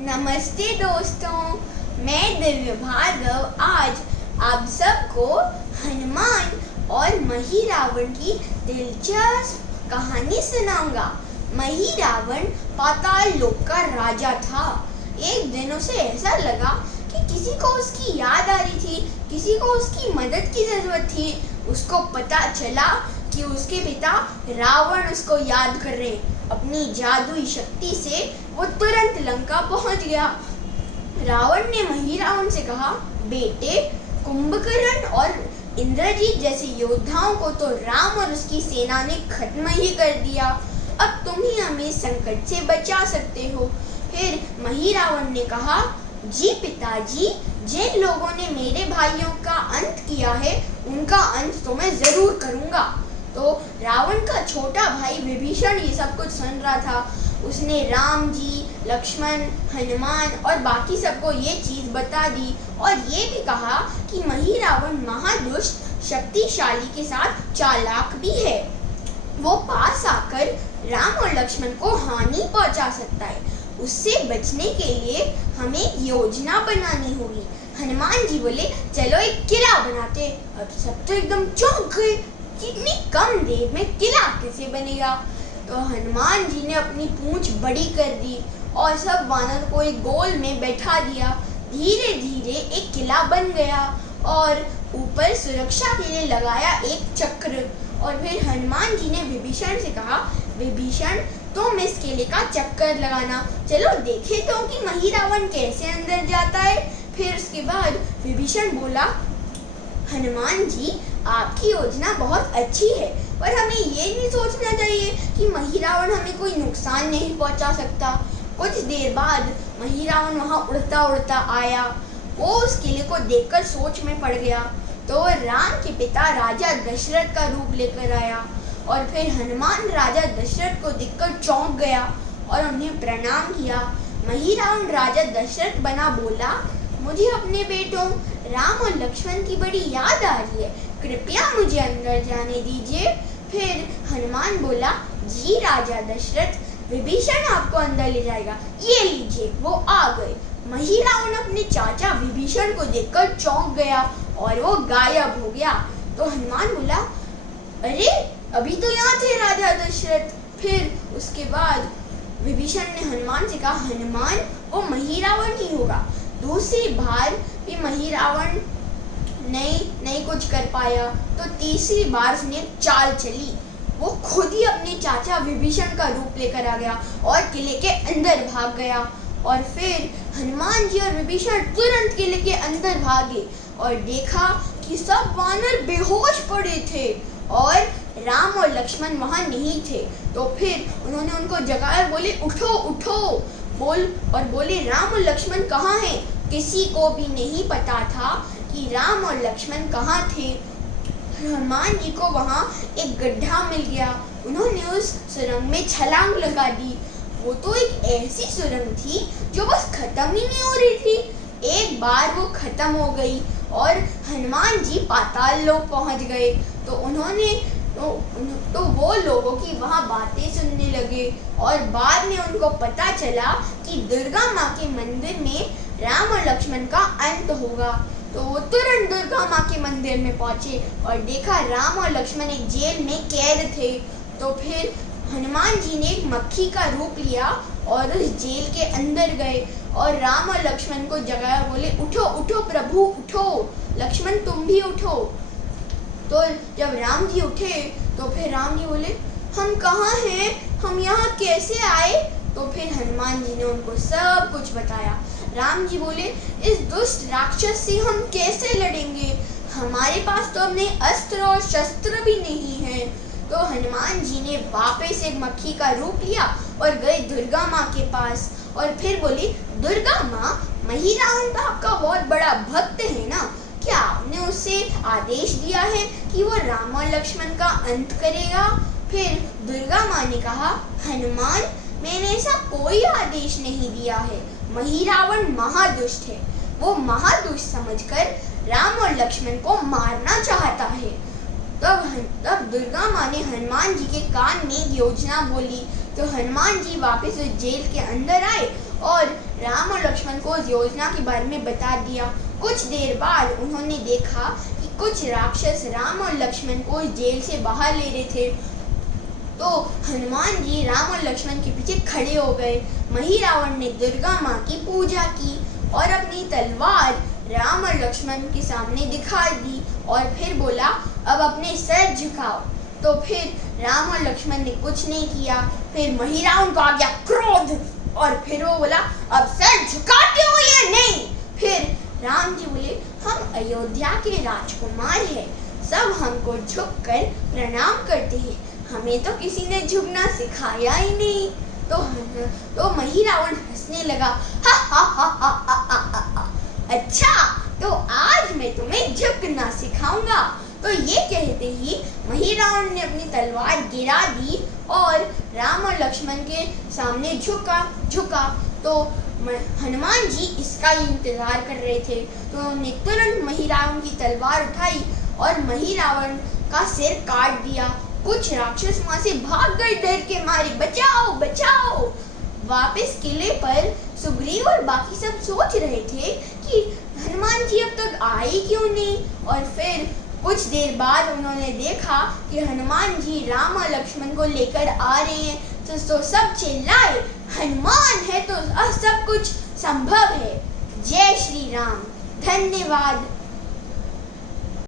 नमस्ते दोस्तों, मैं दिव्य भार्गव आज आप सबको हनुमान और महिरावण की दिलचस्प कहानी सुनाऊंगा। महिरावण पाताल लोक का राजा था। एक दिन उसे ऐसा लगा कि किसी को उसकी याद आ रही थी, किसी को उसकी मदद की जरूरत थी। उसको पता चला कि उसके पिता रावण उसको याद कर रहे। अपनी जादुई शक्ति से वो तुरंत लंका पहुंच गया। रावण ने महिरावण से कहा, बेटे, कुंभकर्ण और इंद्रजीत जैसे योद्धाओं को तो राम और उसकी सेना ने खत्म ही कर दिया। अब तुम ही हमें संकट से बचा सकते हो। फिर महिरावण ने कहा, जी पिताजी, जिन लोगों ने मेरे भाइयों का अंत किया है उनका अंत तो मैं जरूर करूंगा। तो रावण का छोटा भाई विभीषण ये सब कुछ सुन रहा था। उसने राम जी, लक्ष्मण, हनुमान और बाकी सबको ये चीज बता दी और ये भी कहा कि महिरावण महादुष्ट, शक्तिशाली के साथ चालाक भी है। वो पास आकर राम और लक्ष्मण को हानि पहुंचा सकता है। उससे बचने के लिए हमें योजना बनानी होगी। हनुमान जी बोले, चलो एक किला बनाते। अब सब तो एकदम चौंक गए, कितनी कम देर में किला कैसे बनेगा। तो हनुमान जी ने अपनी पूंछ बड़ी कर दी और सब वानर को एक गोल में बैठा दिया। धीरे धीरे एक किला बन गया और ऊपर सुरक्षा के लिए लगाया एक चक्र। और फिर हनुमान जी ने विभीषण से कहा, विभीषण, तुम इस किले का चक्कर लगाना। चलो देखे तो कि महिरावण कैसे अंदर जाता है। फिर उसके बाद विभीषण बोला, हनुमान जी, आपकी योजना बहुत अच्छी है, पर हमें ये नहीं सोचना चाहिए कि महिरावण हमें कोई नुकसान नहीं पहुंचा सकता। कुछ देर बाद महिरावण वहां उड़ता उड़ता आया। वो उस किले को देखकर सोच में पड़ गया। तो राम के पिता राजा दशरथ का रूप लेकर आया और फिर हनुमान राजा दशरथ को देखकर चौंक गया और उन्हें प्रणाम किया। महिरावण राजा दशरथ बना बोला, मुझे अपने बेटों राम और लक्ष्मण की बड़ी याद आ रही है, कृपया मुझे अंदर जाने दीजिए। फिर हनुमान बोला, जी राजा दशरथ, विभीषण आपको अंदर ले जाएगा, ये लीजिए। वो आ गए। महिरावण अपने चाचा विभीषण को देखकर चौंक गया और वो गायब हो गया। तो हनुमान बोला, अरे अभी तो यहाँ थे राजा दशरथ। फिर उसके बाद विभीषण ने हनुमान से कहा, हनुमान, वो महिरावण ही होगा। दूसरी बार भी महिरावण नहीं कुछ कर पाया। तो तीसरी बार उसने चाल चली। वो खुद ही अपने चाचा विभीषण का रूप लेकर आ गया और किले के अंदर भाग गया। और फिर हनुमान जी और विभीषण तुरंत किले के अंदर भागे और देखा कि सब वानर बेहोश पड़े थे और राम और लक्ष्मण वहां नहीं थे। तो फिर उन्होंने उनको जगाया, बोले, उठो उठो, बोले, राम और लक्ष्मण कहाँ हैं। किसी को भी नहीं पता था कि राम और लक्ष्मण कहाँ थे। हनुमान जी को वहां एक गड्ढा मिल गया। उन्होंने उस सुरंग में छलांग लगा दी। वो तो एक ऐसी सुरंग थी जो बस खत्म ही नहीं हो रही थी। एक बार वो खत्म हो गई और हनुमान जी पाताल लोक पहुंच गए। तो उन्होंने तो वो लोगों की वहां बातें सुनने लगे और बाद में उनको पता चला कि दुर्गा माँ के मंदिर में राम और लक्ष्मण का अंत होगा। तो वो तुरंत दुर्गा माँ के मंदिर में पहुंचे और देखा राम और लक्ष्मण एक जेल में कैद थे। तो फिर हनुमान जी ने एक मक्खी का रूप लिया और उस जेल के अंदर गए और राम और लक्ष्मण को जगाया, बोले, उठो उठो प्रभु, उठो, लक्ष्मण तुम भी उठो। तो जब राम जी उठे तो फिर राम जी बोले, हम कहाँ हैं, हम यहाँ कैसे आए। तो फिर हनुमान जी ने उनको सब कुछ बताया। राम जी बोले, इस दुष्ट राक्षस से हम कैसे लड़ेंगे, हमारे पास तो अपने अस्त्र और शस्त्र भी नहीं है। तो हनुमान जी ने वापस एक मक्खी का रूप लिया और गए दुर्गा माँ के पास और फिर बोली, दुर्गा माँ, महिरावण तो आपका बहुत बड़ा भक्त है ना, क्या आपने उससे आदेश दिया है कि वो राम और लक्ष्मण का अंत करेगा। फिर दुर्गा माँ ने कहा, हनुमान, मैंने ऐसा कोई आदेश नहीं दिया है। महिरावण महादुष्ट है। वो महादुष्ट समझकर राम और लक्ष्मण को मारना चाहता है। तब दुर्गा माँ ने हनुमान जी के कान में योजना बोली। तो हनुमान जी वापस उस जेल के अंदर आए और राम और लक्ष्मण को उस योजना के बारे में बता दिया। कुछ देर बाद उन्होंने देखा कि कुछ राक्षस राम और लक्ष्मण को जेल से बाहर ले रहे थे। तो हनुमान जी राम और लक्ष्मण के पीछे खड़े हो गए। महिरावण ने दुर्गा माँ की पूजा की और अपनी तलवार राम और लक्ष्मण के सामने दिखा दी और फिर बोला, अब अपने सर झुकाओ। तो फिर राम और लक्ष्मण ने कुछ नहीं किया। फिर महिरावण को आ गया क्रोध और फिर वो बोला, अब सर झुकाते हो या नहीं? फिर राम जी बोले, हम अयोध्या के राजकुमार हैं, सब हमको झुककर प्रणाम करते हैं, हमें तो किसी ने झुकना सिखाया ही नहीं। तो महिरावण हंसने लगा, हा हा हा हा हा हा हा। अच्छा, तो आज मैं तुम्हें झुकना सिखाऊंगा। तो ये कहते ही महिरावण ने अपनी तलवार गिरा दी और राम और लक्ष्मण के सामने झुका। तो हनुमान जी इसका ही इंतजार कर रहे थे। तो उन्होंने तुरंत महिरावण की तलवार उठाई और महिरावण का सिर काट दिया। कुछ राक्षस वहां से भाग गए डर के मारे, बचाओ बचाओ। वापस किले पर सुग्रीव और बाकी सब सोच रहे थे कि हनुमान जी अब तक आए क्यों नहीं। और फिर कुछ देर बाद उन्होंने देखा कि हनुमान जी राम और लक्ष्मण को लेकर आ रहे हैं। तो सब चिल्लाए, हनुमान है तो सब कुछ संभव है। जय श्री राम। धन्यवाद।